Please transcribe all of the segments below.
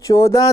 14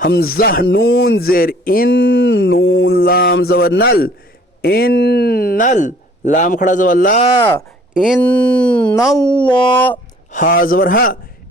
حمزہ نون زیر ان، نون لام زبر نل، ان نل، لام کھڑا زبر لا، ان اللہ، ہا زبر ہا،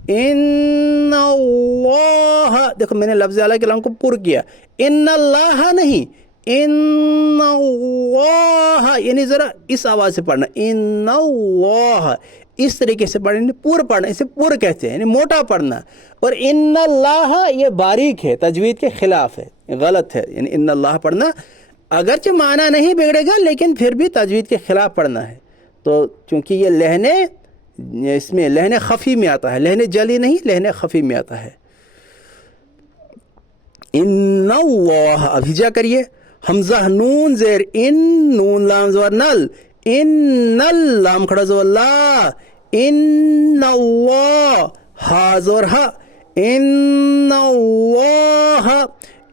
ان اللہ، دیکھو میں نے لفظ اعلیٰ کے لام کو پر کیا، ان اللہ نہیں، ان اللہ، یعنی ذرا اس آواز سے پڑھنا، ان اللہ، اس طریقے سے پڑھنا، پور پڑھنا، اسے پور کہتے ہیں، یعنی موٹا پڑھنا. اور ان اللہ یہ باریک ہے، تجوید کے خلاف ہے، غلط ہے، یعنی ان اللہ پڑھنا اگرچہ معنی نہیں بگڑے گا لیکن پھر بھی تجوید کے خلاف پڑھنا ہے. تو چونکہ یہ لہنے، اس میں لہنے خفی میں آتا ہے، لہنے جلی نہیں، لہنے خفی میں آتا ہے. ان اللہ، اب ہجا کریے، حمزہ نون زیر ان، نون لام زبر نل، ان لام کھڑا زبر لا، ان اللہ، ہا زبر ہا، ان اللہ،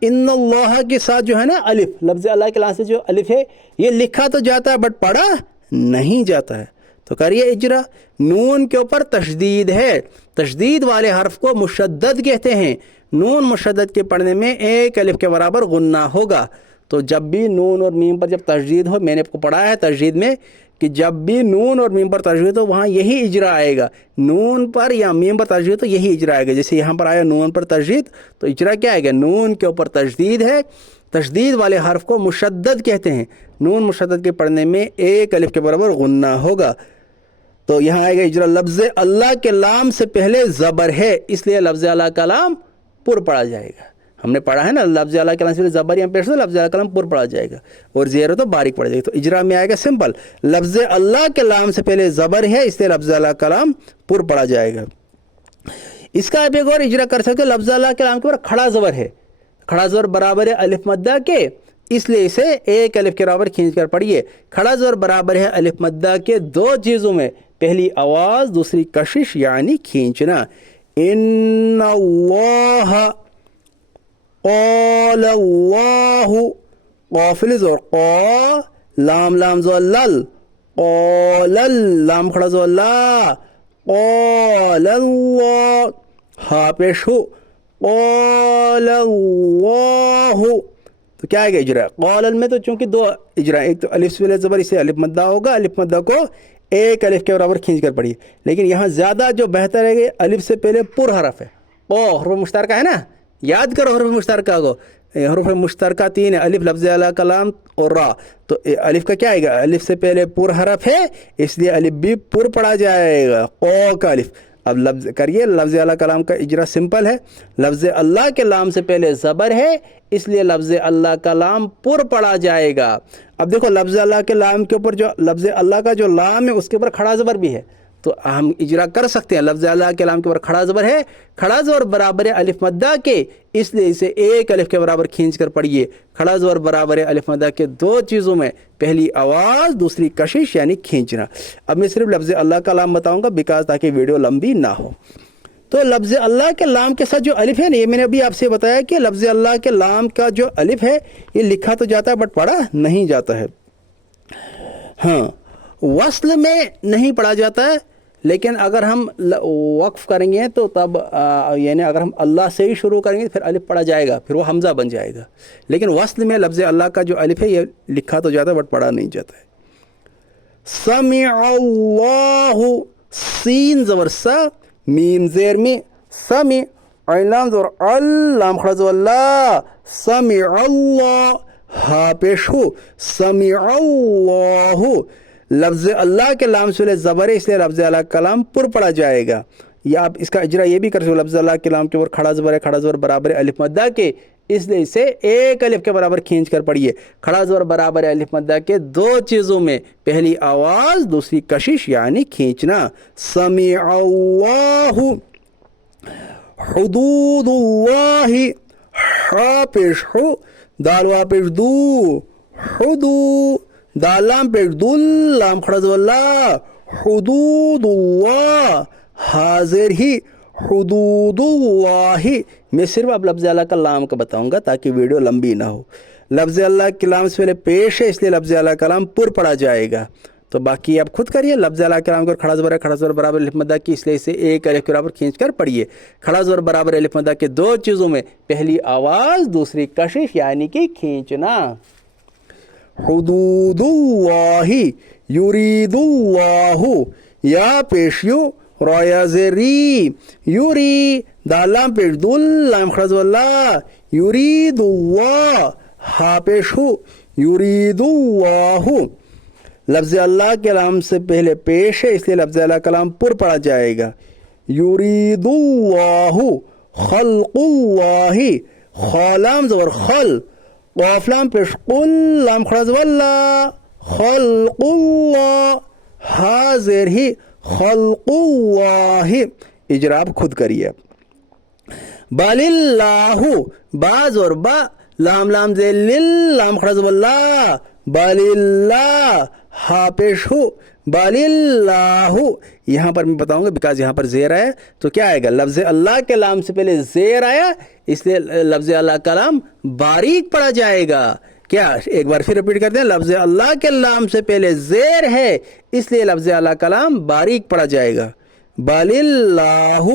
ان اللہ کے ساتھ جو ہے نا الف، لفظ اللہ کے لام سے جو الف ہے یہ لکھا تو جاتا ہے بٹ پڑھا نہیں جاتا ہے. تو کریے اجرا. نون کے اوپر تشدید ہے، تشدید والے حرف کو مشدد کہتے ہیں. نون مشدد کے پڑھنے میں ایک الف کے برابر غنہ ہوگا. تو جب بھی نون اور میم پر جب تشدید ہو، میں نے آپ کو پڑھایا ہے تشدید میں کہ جب بھی نون اور میم پر تشدید ہو وہاں یہی اجرا آئے گا. نون پر یا میم پر تشدید تو یہی اجرا آئے گا. جیسے یہاں پر آیا نون پر تشدید تو اجرا کیا آئے گا؟ نون کے اوپر تشدید ہے، تشدید والے حرف کو مشدد کہتے ہیں. نون مشدد کے پڑھنے میں ایک الف کے برابر غنہ ہوگا. تو یہاں آئے گا اجرا. لفظ اللہ کے لام سے پہلے زبر ہے، اس لیے لفظ اللہ کا لام پر پڑھا جائے گا. ہم نے پڑھا ہے نا، لفظ اللہ کے لام سے پہلے زبر یا پیش تو لفظ اللہ کا لام پر پڑھا جائے گا، اور زیر تو باریک پڑھا جائے گا. تو اجرا میں آئے گا سمپل، لفظ اللہ کے لام سے پہلے زبر ہے اس لیے لفظ اللہ کا لام پر پڑھا جائے گا. اس کا آپ ایک اور اجرا کر سکتے، لفظ اللہ کے لام کے اوپر کھڑا زبر ہے، کھڑا زبر برابر ہے الف مدہ کے، اس لیے اسے ایک الف کے برابر کھینچ کر پڑھیے. کھڑا زبر برابر ہے الف مدہ کے دو چیزوں میں، پہلی آواز دوسری کشش یعنی کھینچنا. ان اللہ، قال اللہ، قافل زور قا، لام لام زور لل، قال لام کھڑا زور لا، قال اللہ، ہا پیش ہو، قال اللہ. تو کیا ہے گا اجرا؟ قال میں تو چونکہ دو اجرا، ایک تو الف سے پہلے زبر، اسے الف مدہ ہوگا، الف مدہ کو ایک الف کے برابر کھینچ کر پڑھیے. لیکن یہاں زیادہ جو بہتر ہے کہ الف سے پہلے پر حرف ہے. حروف مشترکہ ہے نا، یاد کرو حروف مشترکہ کو. حروف مشترکہ تین ہے، الف لفظ اعلیٰ کلام اور را. تو الف کا کیا آئے گا؟ الف سے پہلے پر حرف ہے اس لیے الف بھی پر پڑھا جائے گا، قو کا الف. اب لفظ کریے، لفظ اعلیٰ کلام کا اجرا سمپل ہے. لفظ اللہ کے لام سے پہلے زبر ہے اس لیے لفظ اللہ کا لام پر پڑھا جائے گا. اب دیکھو لفظ اللہ کے لام کے اوپر جو لفظ اللہ کا جو لام ہے اس کے اوپر کھڑا زبر بھی ہے، تو ہم اجرا کر سکتے ہیں. لفظ اللہ کے لام کے اوپر کھڑا زبر ہے، کھڑا زبر برابر ہے الف مدہ کے، اس لیے اسے ایک الف کے برابر کھینچ کر پڑھیے. کھڑا زبر برابر ہے الف مدہ کے دو چیزوں میں، پہلی آواز دوسری کشش یعنی کھینچنا. اب میں صرف لفظ اللہ کا لام بتاؤں گا بیکاز تاکہ ویڈیو لمبی نہ ہو. تو لفظ اللہ کے لام کے ساتھ جو الف ہے نا، یہ میں نے ابھی آپ سے بتایا کہ لفظ اللہ کے لام کا جو الف ہے یہ لکھا تو جاتا ہے بٹ پڑھا نہیں جاتا ہے. ہاں، وصل میں نہیں پڑھا جاتا ہے، لیکن اگر ہم وقف کریں گے تو تب یعنی اگر ہم اللہ سے ہی شروع کریں گے پھر الف پڑھا جائے گا، پھر وہ حمزہ بن جائے گا. لیکن وصل میں لفظ اللہ کا جو الف ہے یہ لکھا تو جاتا ہے بٹ پڑھا نہیں جاتا ہے. سمع اللہ، سین زبر سا، میم زیر میں، سمع، عین لام زبر ال، لام کھڑا زبر لا، سمع اللہ، ہا پیش ہو، سمع اللہ. لفظ اللہ کے لام سے پہلے زبر ہے اس لیے لفظ اللہ کا لام پر پڑھا جائے گا. یا آپ اس کا اجرا یہ بھی کر سکتے ہو، لفظ اللہ کے لام کے اوپر کھڑا زبر ہے، کھڑا زبر برابر ہے الف مدہ کے، اس لیے اسے ایک الف کے برابر کھینچ کر پڑھیے. کھڑا زبر برابر ہے الف مدہ کے دو چیزوں میں، پہلی آواز دوسری کشش یعنی کھینچنا. سمع اللہ، حدود اللہ، ہا پیش ہو، دال وا پیش دو، حدود، دال لام پیش دل، لام کھڑا زبر لا، حدود اللہ، حاضر ہی، حدود اللہ. میں صرف اب لفظ اللہ کا لام کا بتاؤں گا تاکہ ویڈیو لمبی نہ ہو. لفظ اللہ کے لام سے پہلے پیش ہے اس لیے لفظ اللہ کا لام پر پڑھا جائے گا. تو باقی آپ خود کریے. لفظ اعلیٰ کلام کو کھڑا زبر ہے, کھڑا زبر برابر الف مدہ کی, اس لیے اسے ایک الف کے برابر کھینچ کر پڑھیے. کھڑا زبر برابر الف مدہ کے دو چیزوں میں, پہلی آواز دوسری کشش یعنی کہ کھینچنا. حدود اللہ یرید اللہ, یا پیشیو رایا زری, یوری دالام پیش دل لام کھڑا زبر اللہ, یرید اللہ ہا پیش ہو, یرید اللہ. لفظ اللہ کے لام سے پہلے پیش ہے, اس لیے لفظ اللہ کلام پر پڑھا جائے گا. یرید اللہ خلق اللہ, خالام زبر خل, قاف لام پیش قل لام کھڑا زبر اللہ, خلق اللہ ہا زیر ہی خلق اللہ. اجراب خود کریے. بل اللہ, باز اور با لام لام زیر لل لام کھڑا زبر اللہ, بل اللہ ہا پیش ہو, بل اللہ. یہاں پر میں بتاؤں گا بیکاز یہاں پر زیر آیا تو کیا آئے گا, لفظ اللہ کے لام سے پہلے زیر آیا اس لیے لفظ اللہ کا لام باریک پڑھا جائے گا. کیا ایک بار پھر رپیٹ کرتے ہیں, لفظ اللہ کے لام سے پہلے زیر ہے اس لیے لفظ اللہ کا لام باریک پڑھا جائے گا. بل اللہ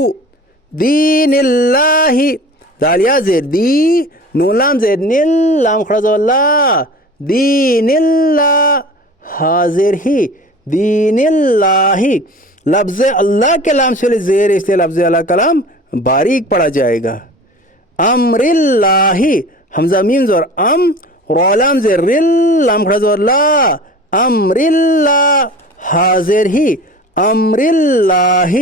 دین اللہ, دالیا زیر دی, نون لام زیر نل لام کھڑا زبر اللہ, دین اللہ حاضر ہی دین اللہ. لفظ اللہ کے لام سے زیر اس لیے لفظ اللہ کلام باریک پڑھا جائے گا. امر اللہ, حمزہ میم زور ام, رولام زیر رل لام کھڑا زبر اللہ, امر اللہ حاضر ہی امر اللہ.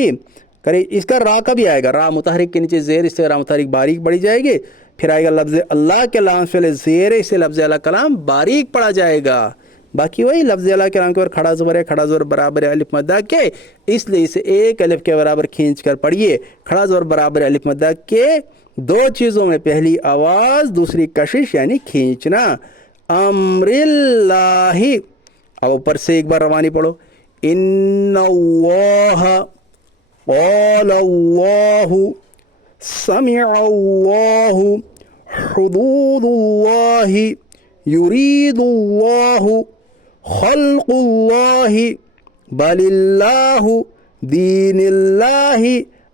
کرے اس کا را کا بھی آئے گا, را متحرک کے نیچے زیر, اس سے را متحرک باریک پڑھی جائے گی. پھر آئے گا لفظ اللہ کے لام سے پہلے زیر ہے اس سے لفظ اللہ کلام باریک پڑھا جائے گا. باقی وہی لفظ اللہ کے لام کے اوپر کھڑا زبر ہے, کھڑا زبر برابر ہے الف مدہ کے, اس لیے اسے ایک الف کے برابر کھینچ کر پڑھیے. کھڑا زبر برابر الف مدہ کے دو چیزوں میں, پہلی آواز دوسری کشش یعنی کھینچنا. امر اللہ. اب اوپر سے ایک بار روانی پڑھو. ان اللہ قال اللہ سمع اللہ حدود اللہ یرید اللہ خلق اللہ بل اللہ دین اللہ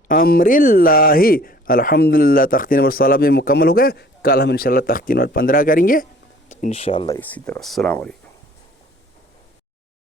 امر اللہ. الحمدللہ تختی نمبر 16 میں مکمل ہو گیا. کل ہم انشاءاللہ تختی نمبر 15 کریں گے انشاءاللہ اسی طرح. السلام علیکم.